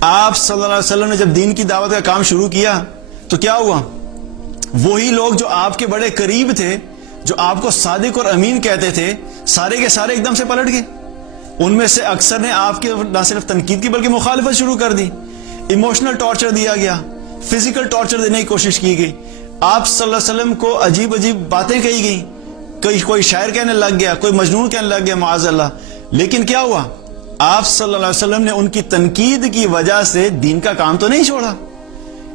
آپ صلی اللہ علیہ وسلم نے جب دین کی دعوت کا کام شروع کیا تو کیا ہوا؟ وہی لوگ جو آپ کے بڑے قریب تھے، جو آپ کو صادق اور امین کہتے تھے، سارے کے سارے ایک دم سے پلٹ گئے. ان میں سے اکثر نے آپ کے نہ صرف تنقید کی بلکہ مخالفت شروع کر دی. ایموشنل ٹارچر دیا گیا، فزیکل ٹارچر دینے کی کوشش کی گئی. آپ صلی اللہ علیہ وسلم کو عجیب عجیب باتیں کہی گئی، کوئی شاعر کہنے لگ گیا، کوئی مجنون کہنے لگ گیا معاذ اللہ. لیکن کیا ہوا؟ آپ صلی اللہ علیہ وسلم نے ان کی تنقید کی وجہ سے دین کا کام تو نہیں چھوڑا.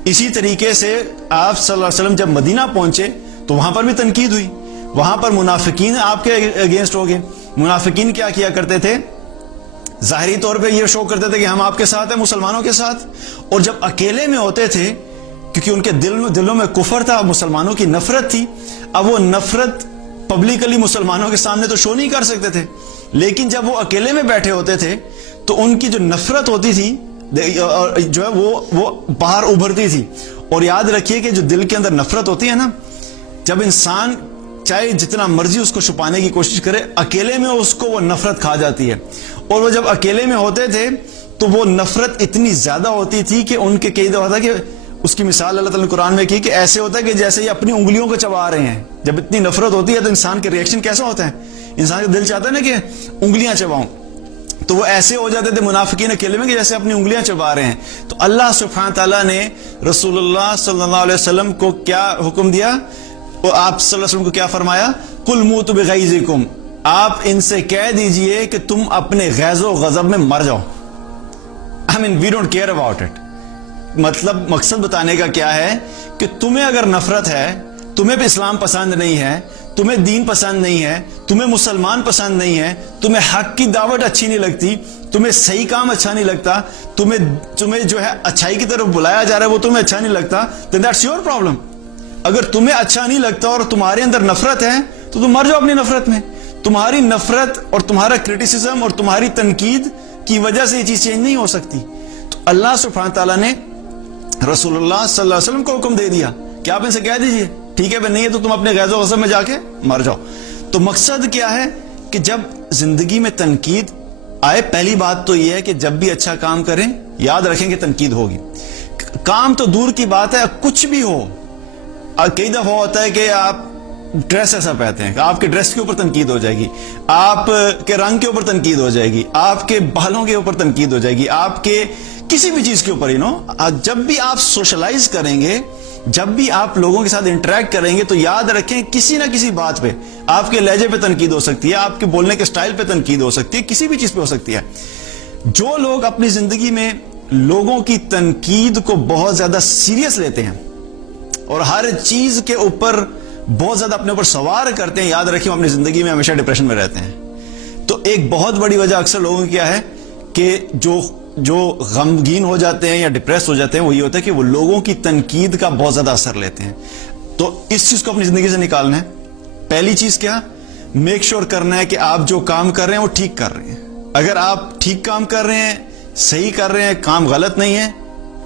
اسی طریقے سے آپ صلی اللہ علیہ وسلم جب مدینہ پہنچے تو وہاں پر بھی تنقید ہوئی. وہاں پر منافقین آپ کے اگینسٹ ہو گئے. منافقین کیا کیا کرتے تھے؟ ظاہری طور پہ یہ شو کرتے تھے کہ ہم آپ کے ساتھ ہیں، مسلمانوں کے ساتھ، اور جب اکیلے میں ہوتے تھے، کیونکہ ان کے دلوں میں کفر تھا، مسلمانوں کی نفرت تھی. اب وہ نفرت پبلکلی مسلمانوں کے سامنے تو شو نہیں کر سکتے تھے، لیکن جب وہ اکیلے میں بیٹھے ہوتے تھے تو ان کی جو نفرت ہوتی تھی جو ہے وہ باہر ابھرتی تھی. اور یاد رکھیے کہ جو دل کے اندر نفرت ہوتی ہے نا، جب انسان چاہے جتنا مرضی اس کو چھپانے کی کوشش کرے، اکیلے میں اس کو وہ نفرت کھا جاتی ہے. اور وہ جب اکیلے میں ہوتے تھے تو وہ نفرت اتنی زیادہ ہوتی تھی کہ ان کے کئی دفعہ تھا کہ اس کی مثال اللہ تعالیٰ نے قرآن میں کی کہ ایسے ہوتا ہے کہ جیسے یہ اپنی انگلیوں کو چبا رہے ہیں. جب اتنی نفرت ہوتی ہے تو انسان کے ریئیکشن کیسا ہوتا ہے؟ انسان کا دل چاہتا ہے نا کہ انگلیاں چباؤں. تو وہ ایسے ہو جاتے تھے منافقین اکیلے میں کہ جیسے اپنی انگلیاں چبا رہے ہیں. تو اللہ سبحانہ تعالیٰ نے رسول اللہ صلی اللہ علیہ وسلم کو کیا حکم دیا؟ اور آپ صلی اللہ علیہ وسلم کو کیا فرمایا؟ قُلْ مُوتُوا بِغَيْظِكُمْ، آپ ان سے کہہ دیجئے کہ تم اپنے غیظ و غضب میں مر جاؤ. we don't care about it. مطلب مقصد بتانے کا کیا ہے کہ تمہیں اگر نفرت ہے، تمہیں بھی اسلام پسند نہیں ہے، تمہیں دین پسند نہیں ہے، تمہیں مسلمان پسند نہیں ہے، تمہیں حق کی دعوت اچھی نہیں لگتی، تمہیں صحیح کام اچھا نہیں لگتا، تمہیں جو ہے اچھائی کی طرف بلایا جا رہا ہے وہ تمہیں اچھا نہیں لگتا، then that's your problem. اگر تمہیں اچھا نہیں لگتا اور تمہارے اندر نفرت ہے تو تم مر جاؤ اپنی نفرت میں. تمہاری نفرت اور تمہارا کرٹیسزم اور تمہاری تنقید کی وجہ سے یہ چیز چینج نہیں ہو سکتی. تو اللہ سبحانہ تعالیٰ نے رسول اللہ صلی اللہ علیہ وسلم کو حکم دے دیا کہ آپ ان سے کہہ دیجئے ٹھیک ہے بھائی، نہیں ہے تو تم اپنے غیظ و غضب میں جا کے مر جاؤ. تو مقصد کیا ہے کہ جب زندگی میں تنقید آئے، پہلی بات تو یہ ہے کہ جب بھی اچھا کام کریں یاد رکھیں کہ تنقید ہوگی. کام تو دور کی بات ہے، کچھ بھی ہو. کئی دفعہ ہوتا ہے کہ آپ ڈریس ایسا پہنتے ہیں کہ آپ کے ڈریس کے اوپر تنقید ہو جائے گی، آپ کے رنگ کے اوپر تنقید ہو جائے گی، آپ کے بالوں کے اوپر تنقید ہو جائے گی، آپ کے کسی بھی چیز کے اوپر جب بھی آپ سوشلائز کریں گے، جب بھی آپ لوگوں کے ساتھ انٹریکٹ کریں گے تو یاد رکھیں کسی نہ کسی بات پہ آپ کے لہجے پہ تنقید ہو سکتی ہے، آپ کے بولنے کے سٹائل پہ تنقید ہو سکتی ہے، کسی بھی چیز پہ ہو سکتی ہے. جو لوگ اپنی زندگی میں لوگوں کی تنقید کو بہت زیادہ سیریس لیتے ہیں اور ہر چیز کے اوپر بہت زیادہ اپنے اوپر سوار کرتے ہیں، یاد رکھیں اپنی زندگی میں ہمیشہ ڈپریشن میں رہتے ہیں. تو ایک بہت بڑی وجہ اکثر لوگوں کی کیا ہے کہ جو غمگین ہو جاتے ہیں یا ڈپریس ہو جاتے ہیں وہ یہ ہوتا ہے کہ وہ لوگوں کی تنقید کا بہت زیادہ اثر لیتے ہیں. تو اس چیز کو اپنی زندگی سے نکالنا ہے. پہلی چیز کیا؟ میک شور کرنا ہے کہ آپ جو کام کر رہے ہیں وہ ٹھیک کر رہے ہیں. اگر آپ ٹھیک کام کر رہے ہیں، صحیح کر رہے ہیں، کام غلط نہیں ہے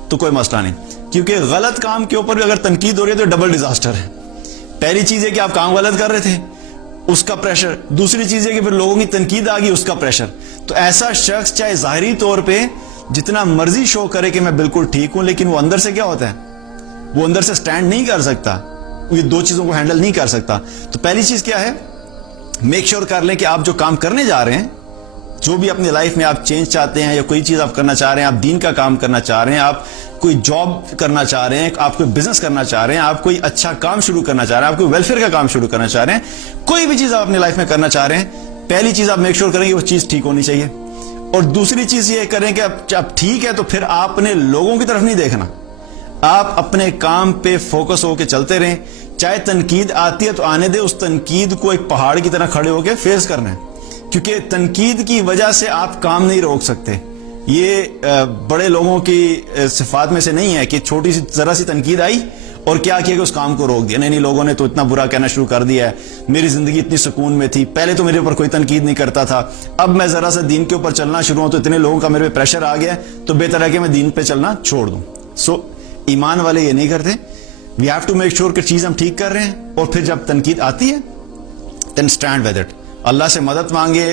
تو کوئی مسئلہ نہیں. کیونکہ غلط کام کے اوپر بھی اگر تنقید ہو رہی ہے تو ڈبل ڈیزاسٹر ہے. پہلی چیز ہے کہ آپ کام غلط کر رہے تھے، اس کا پریشر. دوسری چیز ہے کہ پھر لوگوں کی تنقید آ گئی، اس کا پریشر. تو ایسا شخص چاہے ظاہری طور پہ جتنا مرضی شو کرے کہ میں بالکل ٹھیک ہوں، لیکن وہ اندر سے کیا ہوتا ہے؟ وہ اندر سے سٹینڈ نہیں کر سکتا، یہ دو چیزوں کو ہینڈل نہیں کر سکتا. تو پہلی چیز کیا ہے؟ میک شور کر لیں کہ آپ جو کام کرنے جا رہے ہیں، جو بھی اپنی لائف میں آپ چینج چاہتے ہیں یا کوئی چیز آپ کرنا چاہ رہے ہیں، آپ دین کا کام کرنا چاہ رہے ہیں، آپ کوئی جاب کرنا چاہ رہے ہیں، آپ کوئی بزنس کرنا چاہ رہے ہیں، آپ کوئی اچھا کام شروع کرنا چاہ رہے ہیں، آپ کوئی ویلفیئر کا کام شروع کرنا چاہ رہے ہیں، کوئی بھی چیز آپ اپنی لائف میں کرنا چاہ رہے ہیں، پہلی چیز آپ میک شور کریں کہ وہ چیز ٹھیک ہونی چاہیے. اور دوسری چیز یہ کریں کہ اب ٹھیک ہے تو پھر آپ نے لوگوں کی طرف نہیں دیکھنا، آپ اپنے کام پہ فوکس ہو کے چلتے رہیں. چاہے تنقید آتی ہے تو آنے دے، اس تنقید کو ایک پہاڑ کی طرح کھڑے ہو کے فیس کرنا ہے. کیونکہ تنقید کی وجہ سے آپ کام نہیں روک سکتے. یہ بڑے لوگوں کی صفات میں سے نہیں ہے کہ چھوٹی سی ذرا سی تنقید آئی اور کیا کیا کہ اس کام کو روک دیا. نہیں لوگوں نے تو اتنا برا کہنا شروع کر دیا ہے، میری زندگی اتنی سکون میں تھی، پہلے تو میرے اوپر کوئی تنقید نہیں کرتا تھا، اب میں ذرا سا دین کے اوپر چلنا شروع ہوں تو اتنے لوگوں کا میرے پہ پریشر آ گیا تو بہتر ہے کہ میں دین پہ چلنا چھوڑ دوں. سو ایمان والے یہ نہیں کرتے. We have to make sure کہ چیز ہم ٹھیک کر رہے ہیں، اور پھر جب تنقید آتی ہے دین اسٹینڈ ود اٹ. اللہ سے مدد مانگے،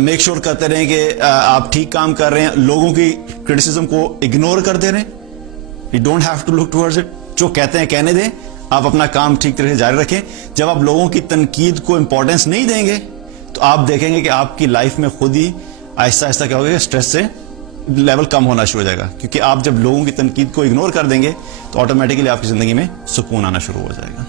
میک شور کرتے رہیں کہ آپ ٹھیک کام کر رہے ہیں, لوگوں کی کرٹیسزم کو اگنور کرتے رہیں. You don't have to look towards it. جو کہتے ہیں کہنے دیں, آپ اپنا کام ٹھیک طرح سے جاری رکھیں. جب آپ لوگوں کی تنقید کو امپورٹینس نہیں دیں گے تو آپ دیکھیں گے کہ آپ کی لائف میں خود ہی آہستہ آہستہ کیا ہوگا کہ اسٹریس سے لیول کم ہونا شروع ہو جائے گا. کیونکہ آپ جب لوگوں کی تنقید کو اگنور کر دیں گے تو آٹومیٹکلی آپ کی زندگی میں سکون آنا شروع ہو جائے گا.